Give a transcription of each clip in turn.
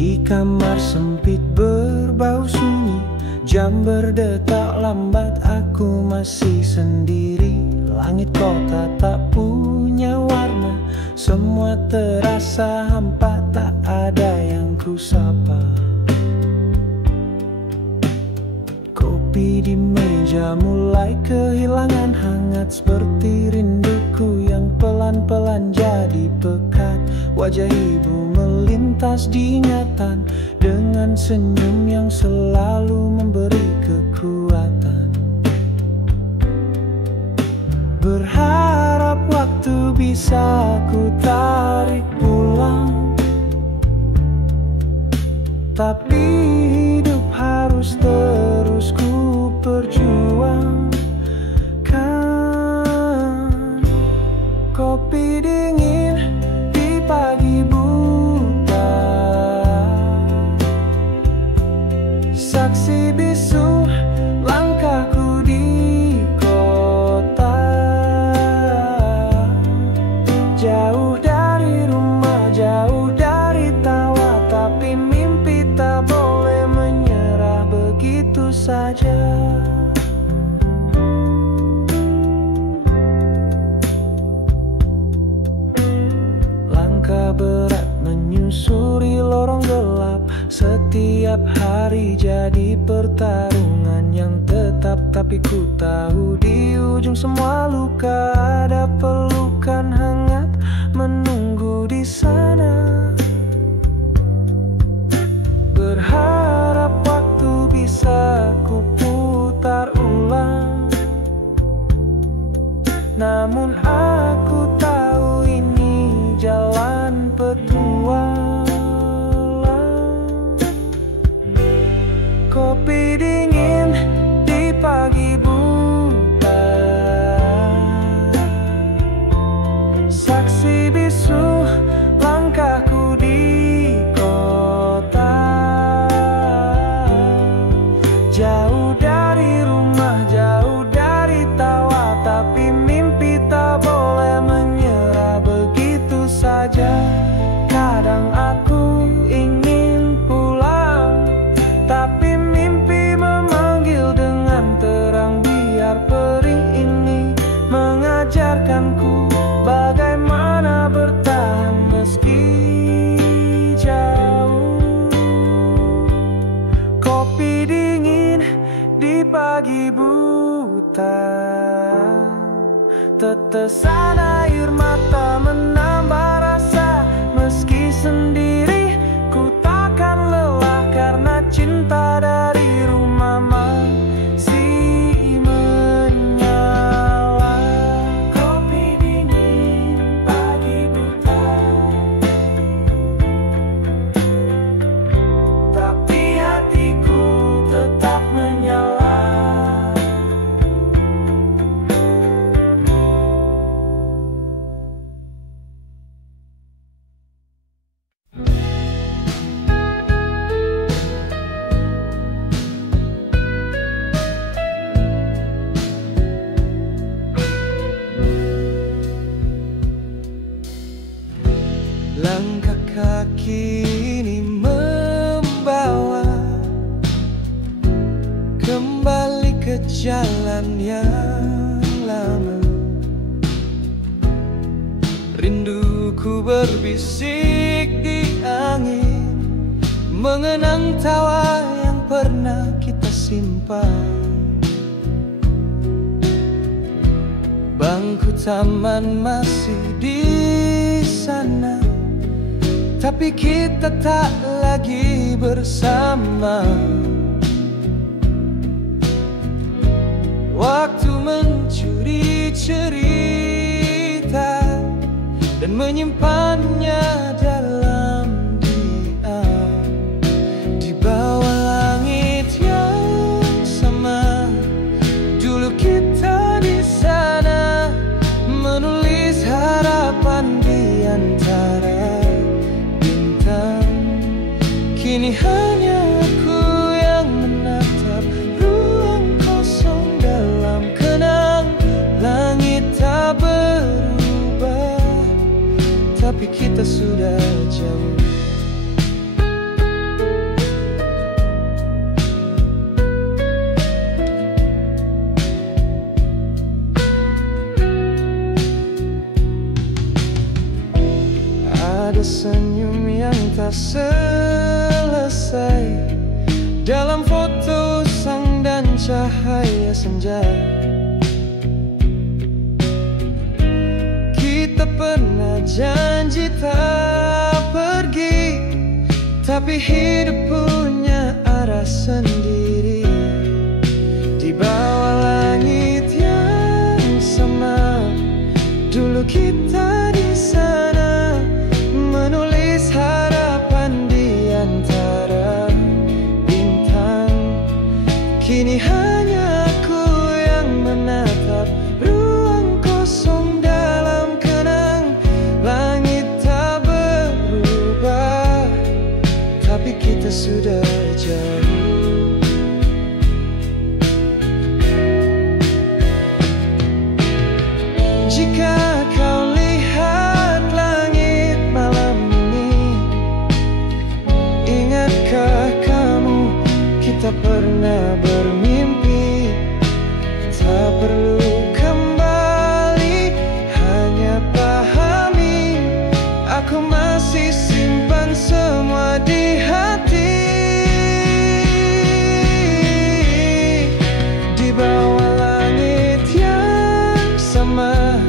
Di kamar sempit berbau sunyi, jam berdetak lambat, aku masih sendiri. Langit kota tak punya warna, semua terasa hampa, tak ada yang kusapa. Kopi di meja mulai kehilangan hangat, seperti rinduku yang pelan-pelan jadi pekat. Wajah ibu melintas diingatan, dengan senyum yang selalu memberi kekuatan. Berharap waktu bisa ku tarik pulang, tapi hidup harus terus ku perjuangkan. Kopi dingin di pagi buta, saksi bisu langkahku di kota. Jauh dari rumah, jauh dari tawa, tapi mimpi tak boleh menyerah begitu saja. Langkah berat menyusuri lorong gelap, setiap hari jadi pertarungan yang tetap. Tapi ku tahu di ujung semua luka ada pelukan hangat menunggu di sana. Berharap waktu bisa ku putar ulang, namun aku tahu ini jalan petualang. Kopi dingin di pagi buta, saksi bisu langkahku di kota. Jauh dari rumah, jauh dari tawa, tapi mimpi tak boleh menyerah begitu saja. Kadang aku ingin pulang, tapi mimpi memanggil dengan terang. Biar perih ini mengajarkanku bagaimana bertahan meski jauh. Kopi dingin di pagi buta, tetesan air mata menambah rasa. Meski sendiri ku takkan lelah, karena cinta dari rumah masih menyala. Kopi dingin pagi buta, tapi hatiku tetap menyala. Langkah kaki ini membawa kembali ke jalan yang lama. Rinduku berbisik di angin, mengenang tawa yang pernah kita simpan. Bangku taman masih di sana, tapi kita tak lagi bersama. Waktu mencuri cerita dan menyimpannya dalam diam, di bawah langit yang sama. Dulu kita di sana menulis harapan di antara bintang. Kini hanya aku yang menatap ruang kosong dalam kenang. Langit tak berubah, tapi kita sudah jauh. tak selesai dalam foto sang dan cahaya senja. Kita pernah janji tak pergi, tapi hidup punya arah sendiri. Di bawah langit yang sama, dulu kita di sana menulis harapan di antara bintang. Kini hanya aku yang menatap ruang kosong dalam kenang. Langit tak berubah, tapi kita sudah jauh. Jika kau lihat langit malam ini, ingatkah kamu kita pernah bermimpi? Tak perlu kembali, hanya pahami aku masih simpan semua di hati. Di bawah langit yang sama,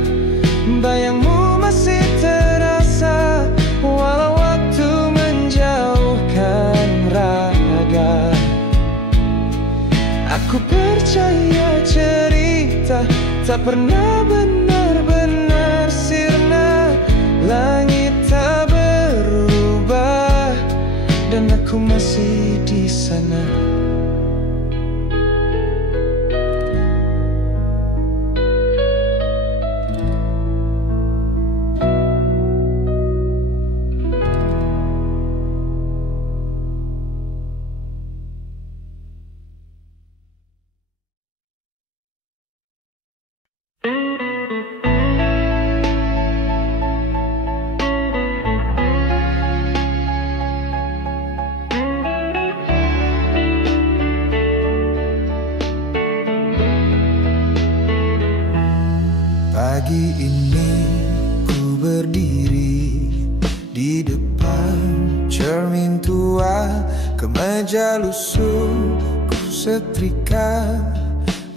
bayangmu masih terasa, walau waktu menjauhkan raga. Aku percaya cerita tak pernah benar-benar sirna. Langit tak berubah, dan aku masih di sana. Pagi ini ku berdiri di depan cermin tua, kemeja lusuh ku setrika.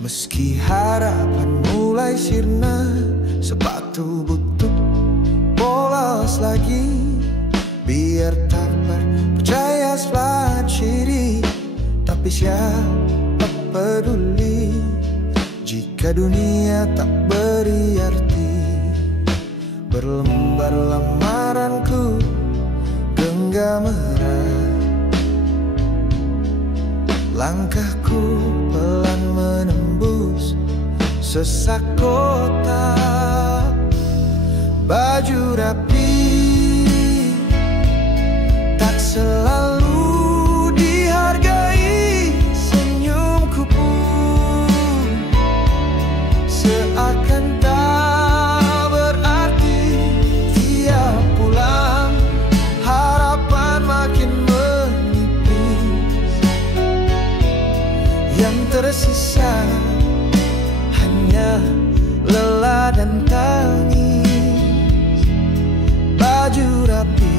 Meski harapan mulai sirna, sepatu butut polos lagi. Biar tak percaya sebelah ciri, tapi siapa peduli jika dunia tak beri arti. Berlembar lamaranku genggam erat, langkahku pelan menembus sesak kota. Baju rapi tak selalu dihargai, senyumku pun seakan tak berarti. Tiap pulang harapan makin menipis, yang tersisa hanya lelah dan tangis. Baju rapi,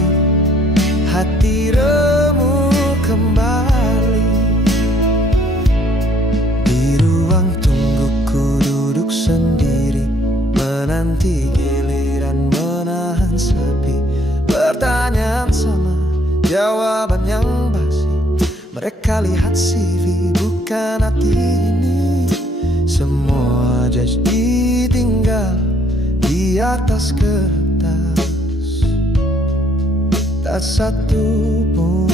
hati remuk kembali. Di ruang tungguku duduk sendiri, menanti giliran menahan sepi. Pertanyaan sama, jawaban yang basi. Mereka lihat CV bukan hati ini. Semua janji ditinggal di atas kertas, tak satu pun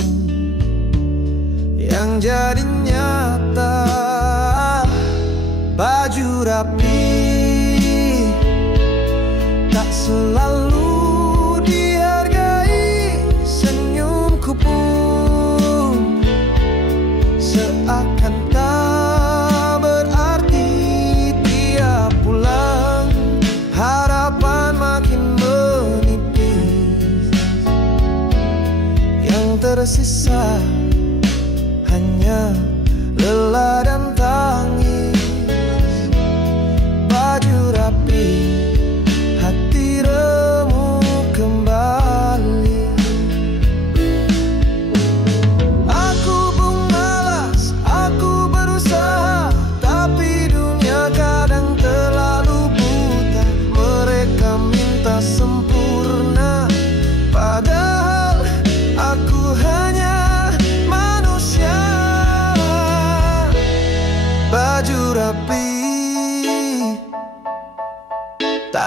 yang jadi nyata. Baju rapi tak selalu dihargai, senyumku pun seakan tak berarti. Tiap pulang harapan makin menipis, yang tersisa hanya lelah dan tangis. Baju rapi, hati remuk kembali.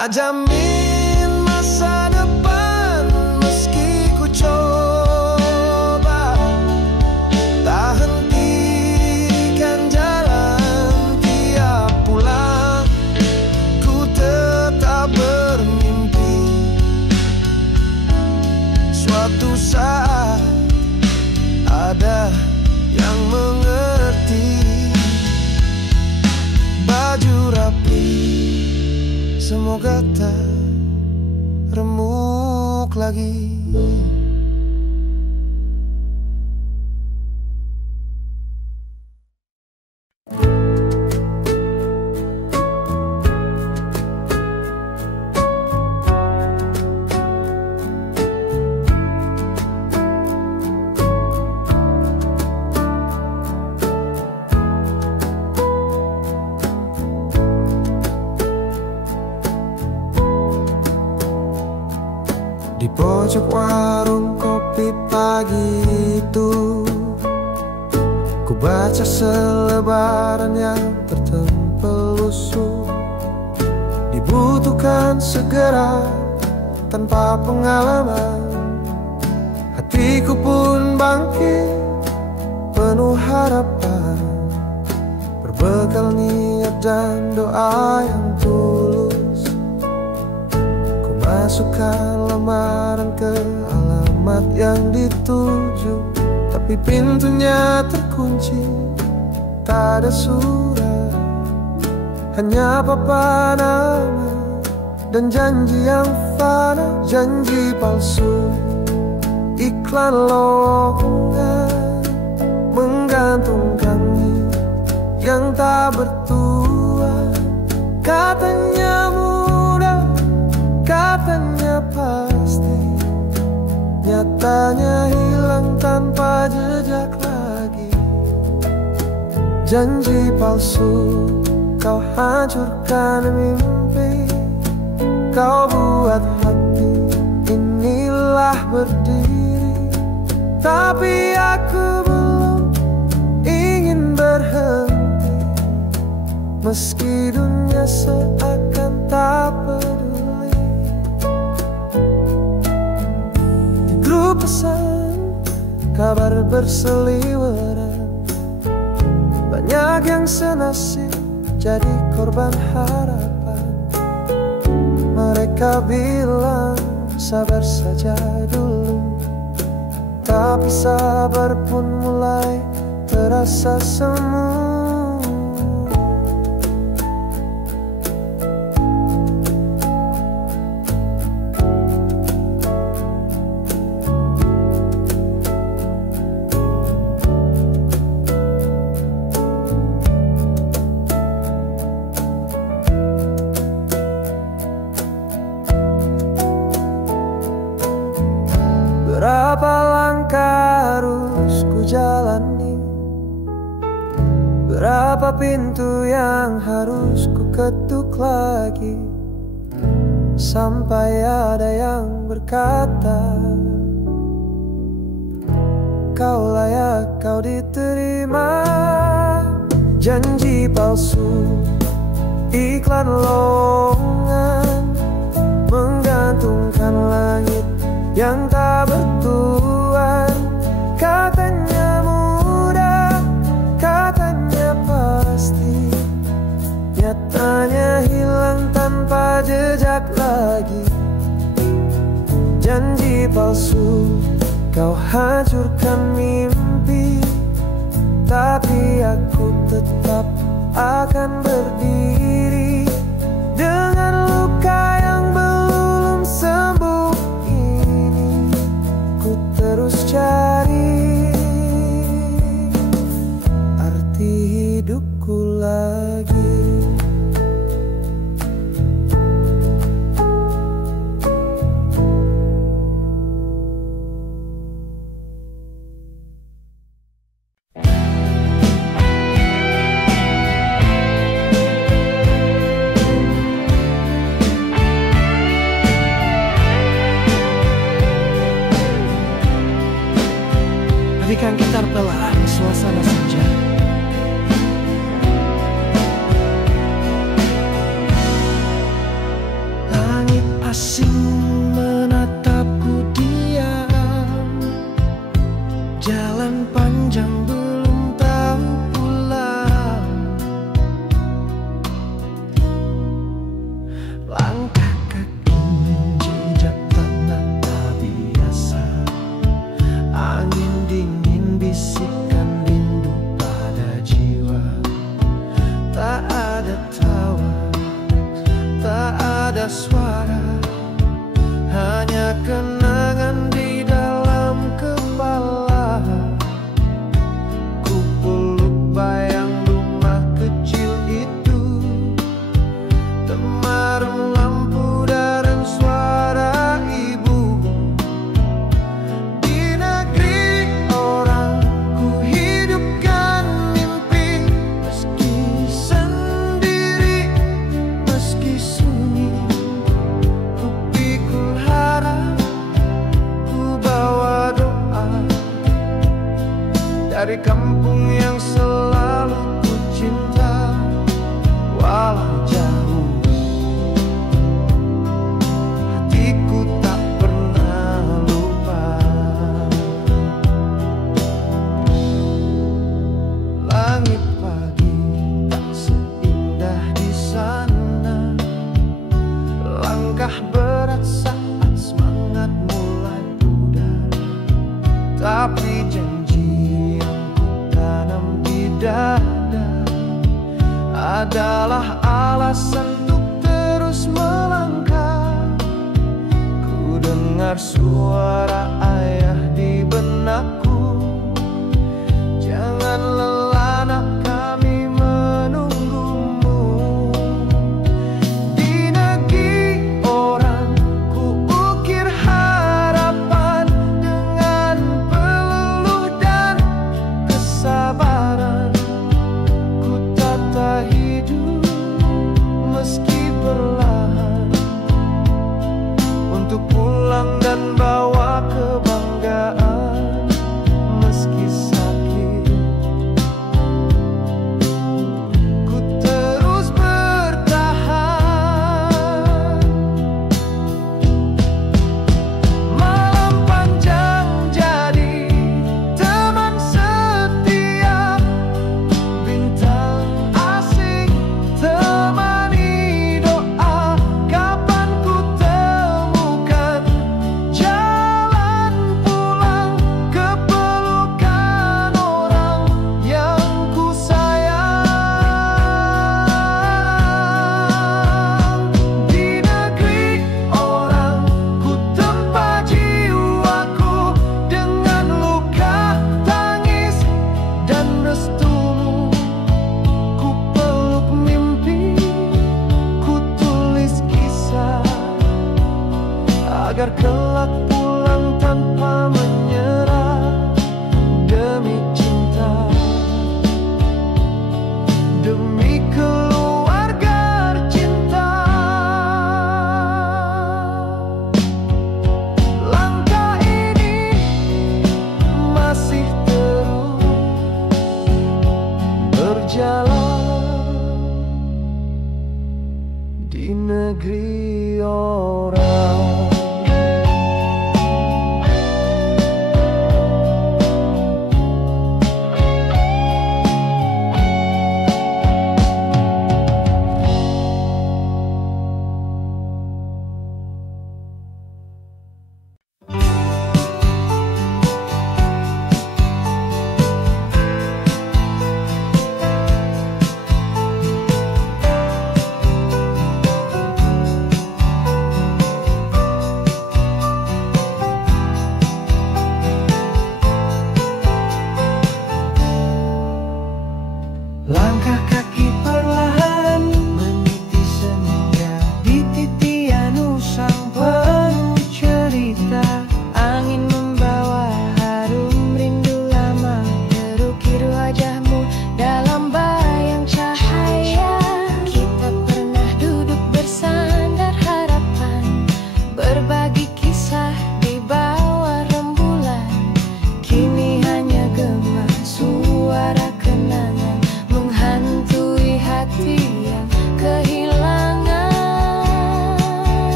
Tak jamin masa depan meski ku coba. Tak hentikan jalan tiap pulang. Ku tetap bermimpi suatu saat ada yang mengerti. Baju rapi semoga tak remuk lagi. Di pojok warung kopi pagi itu, ku baca selebaran yang tertempel lusuh. Dibutuhkan segera tanpa pengalaman. Hatiku pun bangkit penuh harapan, berbekal niat dan doa yang tulus. Ku masukkan lamaran ke alamat yang dituju, tapi pintunya terkunci, tak ada surat, hanya papan nama dan janji yang fana. Janji palsu, iklan lowongan, menggantungkan yang tak bertuan. Katanya mudah, katanya pasti, nyatanya hilang tanpa jejak lagi. Janji palsu, kau hancurkan mimpi, kau buat hati inilah berdiri. Tapi aku belum ingin berhenti, meski dunia seakan tak peduli. Di grup pesan kabar berseliweran, banyak yang senasib jadi korban harapan. Mereka bilang sabar saja dulu, tapi sabar pun mulai terasa semu. Berapa langkah harus ku jalani, berapa pintu yang harus ku ketuk lagi, sampai ada yang berkata kau layak, kau diterima. Janji palsu, iklan lowongan, menggantungkan langit yang tak bertuan. Katanya mudah, katanya pasti, nyatanya hilang tanpa jejak lagi. Janji palsu, kau hancurkan mimpi, tapi aku tetap akan berdiri. Dengan luka yang belum sembuh ini, ku terus cari arti hidupku lagi. Hentikan gitar pelan, suasana senja. Jalan panjang belum tahu pulang, langkah kaki menjejak tanah tak biasa. Angin dingin bisikan rindu pada jiwa. Tak ada tawa, tak ada suara, hanya kenangan di dalam kepala. Ku peluk bayang rumah kecil itu, temaram lampu dan suara ibu. Di negeri orang ku hidupkan mimpi, meski sendiri, meski sunyi. Ku pikul harap, ku bawa doa dari kampung yang selalu ku cinta. Walau jauh, hatiku tak pernah lupa. Langit pagi tak seindah di sana, langkah berat saat semangat mulai pudar. Tapi janji yang ku tanam di dada adalah alasan untuk terus melangkah. Ku dengar suara ayah di benakku, jangan lelah nak, kami menunggumu. Di negeri orang ku ukir harapan dengan peluh dan kesabaran. Ku tata hidup meski perlahan, untuk pulang dan bawa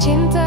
Cinta